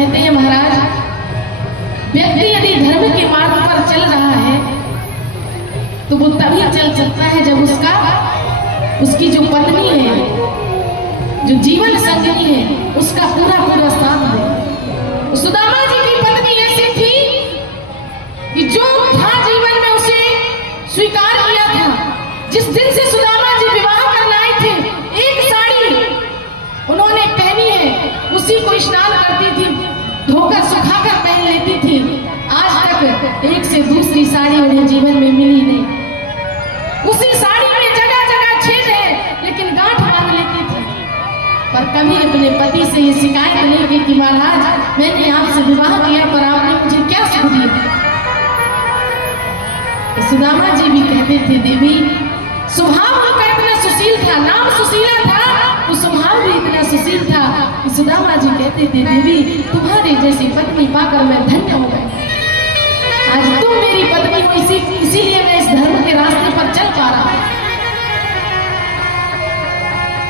कहते हैं महाराज, व्यक्ति यदि धर्म के मार्ग पर चल रहा है तो वो तभी चल सकता है जब उसकी जो पत्नी है, जो जीवन संगिनी है, उसका पूरा पूरा साथ दे। सुदामा जी की पत्नी ऐसी थी कि जो था जीवन में उसे स्वीकार किया था। जिस दिन से सुदामा जी विवाह करने आए थे, एक साड़ी उन्होंने पहनी है, उसी को स्नान करती थी, धोकर सुखाकर पहन लेती थी। आज तक एक से दूसरी साड़ी उन्हें जीवन में मिली नहीं। उसी साड़ी में जगह जगह छेद है, लेकिन गांठ बांध लेती थी। पर कभी अपने पति से ये शिकायत नहीं की कि महाराज मैंने आपसे विवाह किया पर आपने मुझे क्या सुख दिया। तो सुदामा जी भी कहते थे, देवी स्वभाव उनका इतना सुशील था, नाम सुशीला था तो स्वभाव भी इतना सुशील था कि सुदामा जी कहते थे, देवी तुम्हारे जैसी पत्नी पाकर मैं धन्य हो गया। आज तुम मेरी पत्नी हो, इसीलिए मैं इस धर्म के रास्ते पर चल पा रहा हूं,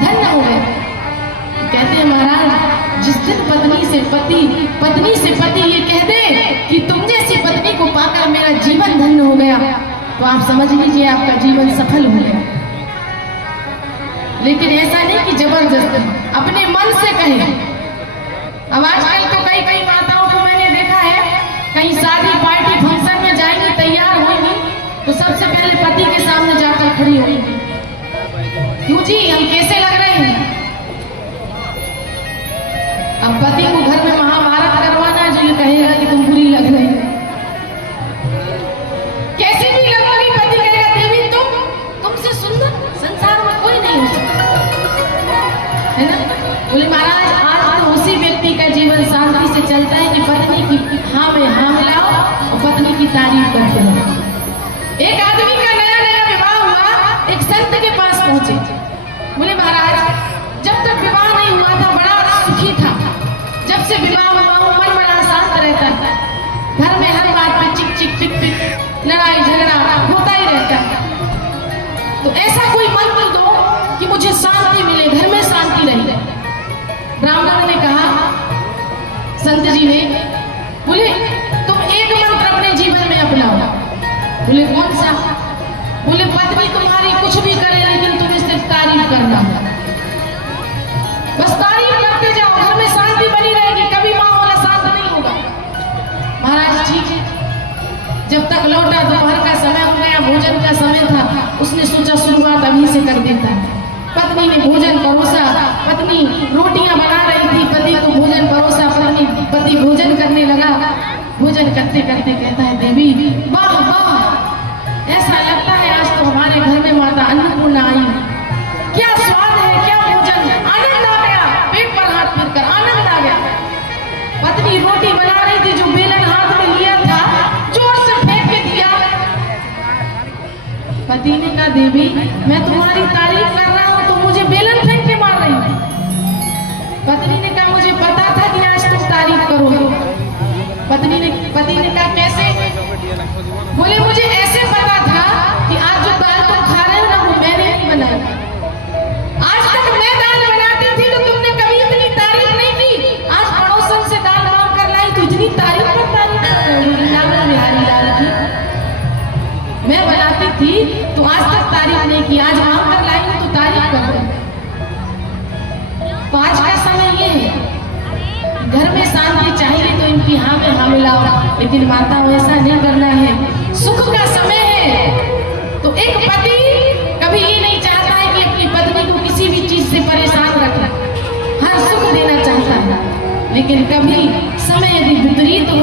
धन्य हो गया। कहते हैं महाराज, जिस दिन पत्नी से पति ये कह दे कि तुम जैसी पत्नी को पाकर मेरा जीवन धन्य हो गया, तो आप समझ लीजिए आपका जीवन सफल हो गया। लेकिन ऐसा नहीं कि जबरदस्ती, अपने मन से कहे। अब आजकल तो कई माताओं को मैंने देखा है, कहीं शादी पार्टी फंक्शन में जाएंगी, तैयार होंगी तो सबसे पहले पति के सामने जाकर खड़ी होंगी, क्यों जी हम कैसे लग रहे हैं। अब पति को घर में महाभारत करवाना है, जो ये कहेगा कि तुम बुरी लग रही हो, कैसे भी लगोगी, पति कहेगा देवी तुमसे सुंदर संसार में कोई नहीं हो सकता, है ना। बोले महाराज आज तो उसी व्यक्ति का जीवन शांति से चलता है कि पत्नी की हाँ में हाँ मिलाओ और पत्नी की तारीफ करते हो। एक आदमी का नया विवाह हुआ, एक संत के पास पहुंचे। बोले महाराज जब तक विवाह नहीं हुआ था बड़ा सुखी था, जब से विवाह हुआ मन बड़ा शांत रहता था, घर में हर बात पे चिक चिक पिक पिक लड़ाई झगड़ा होता ही रहता है। तो ऐसा कोई मंत्र दो कि मुझे शांति मिले, घर में शांति रहे। ब्राह्मण ने कहा, संत जी ने, बोले तुम एक मंत्र अपने जीवन में अपनाओ। बोले कौन सा। बोले पत्नी तुम्हारी कुछ भी करे लेकिन तुम्हें सिर्फ तारीफ करना, बस तारीफ करते जाओ, घर में शांति बनी रहेगी, कभी माहौल अशांत नहीं होगा। महाराज ठीक है। जब तक लौटा दोपहर का समय हो गया, भोजन का समय था, उसने सोचा शुरुआत अभी से कर देता है। पत्नी ने भोजन परोसा, पत्नी रोटियां बना रही थी, पति को भोजन परोसा, पति भोजन करने लगा। भोजन करते करते कहता है, देवी वाह वाह, ऐसा लगता है आज तो हमारे घर में माता अन्नपूर्णा आई, क्या स्वाद है, क्या भोजन, आनंद आ गया, पेट पर हाथ फेरकर आनंद आ गया। पत्नी रोटी बना रही थी, जो बेलन हाथ में लिया था जोर से फेंक के दिया। पति ने कहा, देवी मैं तुम्हारी तारीफ कर रहा हूं, तुम मुझे बेलन फेंक के मार रही हो। पत्नी ने कहा, मुझे पता था कि आज तुम तारीफ करोगे। पति ने कहा, कैसे। बोले मुझे ऐसे पता था कि आज जो दाल तुम खा रहे हो ना, वो मैंने नहीं बनाई। आज तक मैं दाल बनाती थी तो तुमने कभी इतनी तारीफ नहीं की, आज पड़ोसन से दाल मांग कर लाई तो इतनी तारीफ पर तारीफ बिहारी लाल की। मैं बनाती थी तो आज तक तारीफ नहीं की, आज मांग कर लाई तो तारीफ कर रही। तो आज का समय ये है, घर में शांति चाहिए तो इनकी हाँ में हाँ मिलाओ, लेकिन माता ऐसा नहीं करना है। सुख का समय है तो एक पति कभी ये नहीं चाहता है कि अपनी पत्नी को किसी भी चीज से परेशान रखना, हर सुख देना चाहता है। लेकिन कभी समय यदि विपरीत हो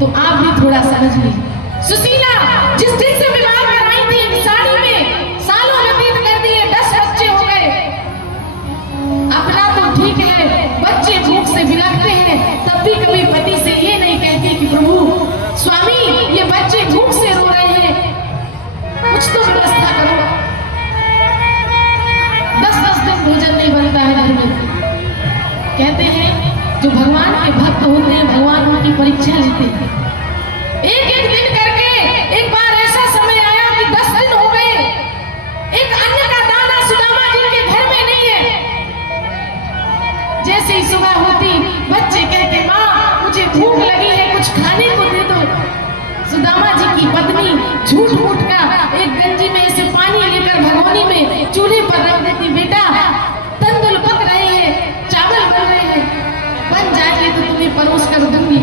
तो आप भी थोड़ा समझ लीजिए। सुशीला जिस दिन से विवाह कराई थी, साड़ी में सालों व्यतीत कर दिए, 10 बच्चे हो गए। अपना तो ठीक है, बच्चे भूख से बिलखते हैं, तब भी कभी पति से ये नहीं कहते कि प्रभु स्वामी ये बच्चे भूख से रो रहे हैं, कुछ तो व्यवस्था करो। 10-10 दिन भोजन नहीं बनता है घर में। कहते हैं जो भगवान के भक्त होते हैं, भगवान उनकी परीक्षा लेते हैं। एक दिन करके एक बार ऐसा समय आया कि 10 दिन हो गए, एक अन्न का दाना सुदामा जी के घर में नहीं है। जैसे ही सुबह होती बच्चे कहते भूख लगी है, कुछ खाने को दे दो। सुदामा जी की पत्नी झूठ मूठ का एक गंजी में से पानी लेकर भगोनी में चूल्हे पर रख देती। बेटा तंदुल पक रहे हैं, चावल बन रहे हैं, बन जाएंगे तो तुम्हें परोस कर दूंगी।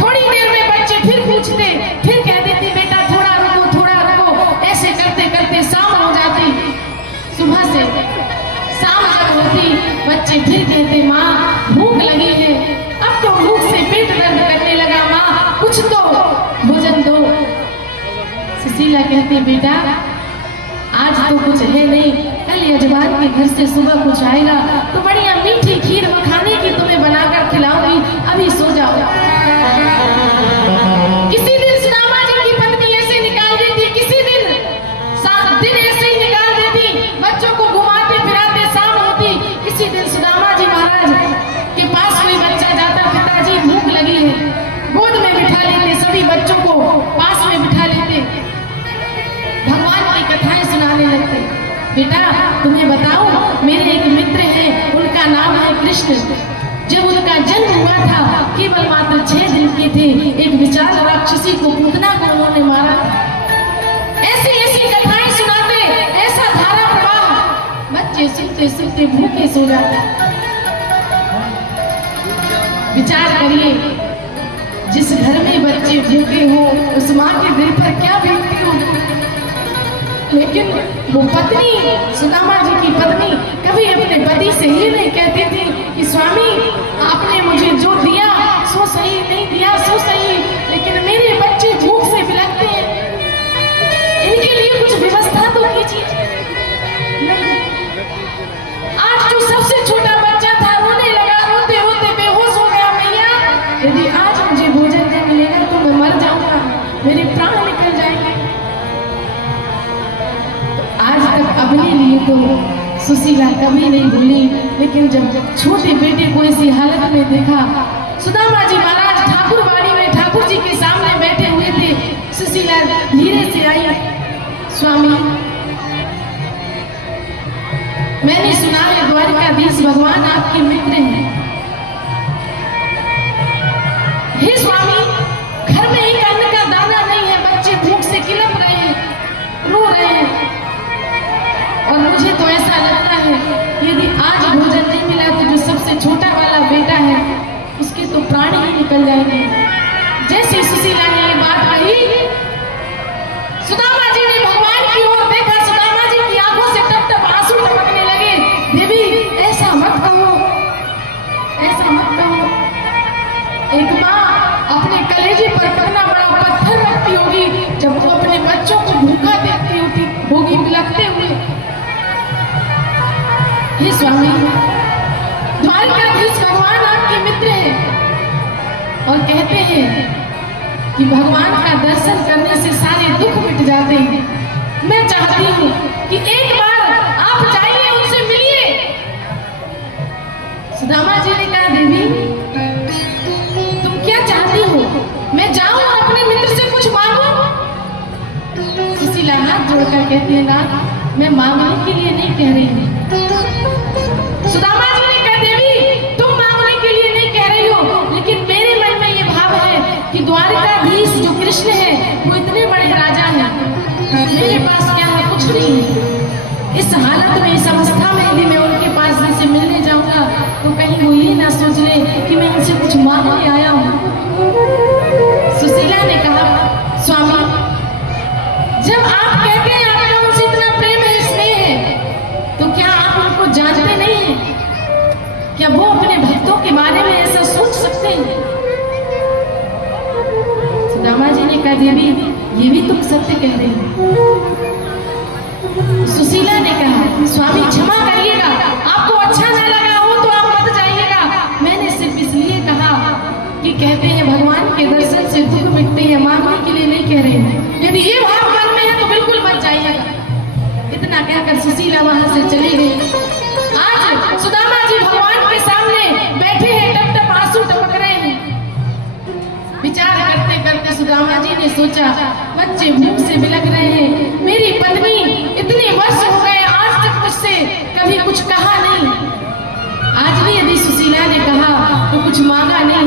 थोड़ी देर में बच्चे फिर पूछते, फिर कह देती बेटा थोड़ा रुको, थोड़ा रुको। ऐसे करते करते शाम हो जाती। सुबह से शाम जब होती बच्चे फिर कहते माँ भूख लगी है, अब तो भूख से पेट दर्द करने लगा, माँ कुछ तो भोजन दो। सुशीला कहती बेटा आज तो कुछ है नहीं, कल यजमान के घर से सुबह कुछ आएगा तो बढ़िया मीठी खीर मखाने की तुम्हें बनाकर खिलाऊंगी, अभी सो जाओ। किसी दिन सुदामा जी की पत्नी ऐसे निकाल देती, किसी दिन ऐसे ही निकाल देती, बच्चों को घुमाते फिराते शाम होती। किसी दिन सुदामा जी महाराज के पास कोई बच्चा जाता, पिताजी भूख लगी है, गोद में बिठा लेते, सभी बच्चों को पास में बिठा लेते, भगवान की कथाएं सुनाने लगते। बेटा तुम्हें बताऊं, मेरे एक मित्र हैं, उनका नाम है कृष्ण। जब उनका जन्म हुआ था केवल मात्र 6 दिन के थे, एक विशाल राक्षसी को पूतना को उन्होंने मारा। ऐसी ऐसी कथाएं सुनाते, ऐसा धारा प्रवाह, बच्चे सुनते सुनते भूखे सो जाते। विचार करिए, जिस घर में बच्चे भूखे हो उस माँ के दिल पर क्या बीतती हो। लेकिन वो पत्नी, सुदामा जी की पत्नी, कभी अपने पति से ये नहीं कहती थी कि स्वामी आपने मुझे जो दिया सो सही, नहीं दिया सो सही, लेकिन मेरे बच्चे भूख से बिलखते हैं, इनके लिए कुछ व्यवस्था तो कीजिए। नहीं, आज जो सबसे छोटा बच्चा था रोने लगा, रोते रोते बेहोश हो गया। मैया यदि आज मुझे भोजन नहीं मिलेगा तो मैं मर जाऊंगा, मेरे प्राण निकल जाएंगे। आज तक अपने लिए तो सुशीला कभी नहीं भूली, लेकिन जब छोटे बेटे को इसी हालत में देखा, सुदामा जी महाराज ठाकुर बाड़ी में ठाकुर जी के सामने बैठे हुए थे। सुशीला धीरे से आई, स्वामी मैंने सुना है द्वारिकाधीश भगवान आपके मित्र हैं। हे स्वामी घर में एक अन्न का दाना नहीं है, बच्चे भूख से किलप रहे हैं, रो रहे हैं, और मुझे तो ऐसा लगता है यदि आज भोजन नहीं मिला तो जो सबसे छोटा वाला बेटा है उसके तो प्राण ही निकल जाएंगे। जैसे सुशीला ने ये बात कही, सुदामा जी ने भगवान की ओर देखा, सुदामा जी की आंखों से टप टप आंसू टपकने लगे। देवी ऐसा मत कहो, ऐसा मत कहो। एक माँ अपने कलेजे पर कितना बड़ा पत्थर रखती होगी जब वो अपने बच्चों को भूखा देखती होगी बिलखते हुए। हे स्वामी द्वारिकाधीश भगवान आपके मित्र हैं और कहते हैं कि भगवान का दर्शन करने से सारे दुख मिट जाते हैं। मैं चाहती हूँ कि एक बार आप जाइए, उनसे मिलिए। सुदामा जी ने कहा देवी तुम क्या चाहती हो, मैं जाऊं और अपने मित्र से कुछ मांगू? सुशीला हाथ जोड़कर कहती है ना, मैं मांगने के लिए नहीं कह रही हूँ। सुदामा जी ने कहा देवी तुम मांगने के लिए नहीं कह रही हो, लेकिन मेरे मन में ये भाव है कि द्वारिकाधीश जो कृष्ण है वो इतने बड़े राजा हैं, मेरे पास क्या है, कुछ नहीं है। इस हालत में, इस अवस्था में यदि मैं उनके पास से मिलने जाऊंगा तो कहीं वो ये ना सोच ले कि मैं उनसे कुछ मांगने आया हूँ। सुशीला ने कहा स्वामी जब आप कहते हैं आपका उनसे इतना प्रेम है, स्नेह है, तो क्या आप उनको जानते नहीं हैं? क्या वो अपने भक्तों के बारे में ऐसा सोच सकते हैं? सुदामा जी ने कहा देवी ये भी तुम सत्य कह रही हो। सुशीला ने कहा स्वामी क्षमा करिएगा, आपको अच्छा न लगा हो तो आप मत जाइएगा। मैंने सिर्फ इसलिए कहा कि कहते हैं भगवान के दर्शन से दुख मिटते हैं, मांगने के लिए नहीं कह रहे हैं। यदि ये भाव मन में है तो बिल्कुल मत जाइएगा। इतना कहकर सुशीला वहां से चली गई। आज सुदामा जी भगवान के सामने बैठे हैं, टप टप आंसू टपक रहे हैं। विचार करते करते सुदामा जी ने सोचा बच्चे भूख से बिलख रहे हैं, मेरी पत्नी इतने वर्ष हो गए आज तक मुझसे कभी कुछ कहा नहीं, आज भी यदि सुशीला ने कहा तो कुछ मांगा नहीं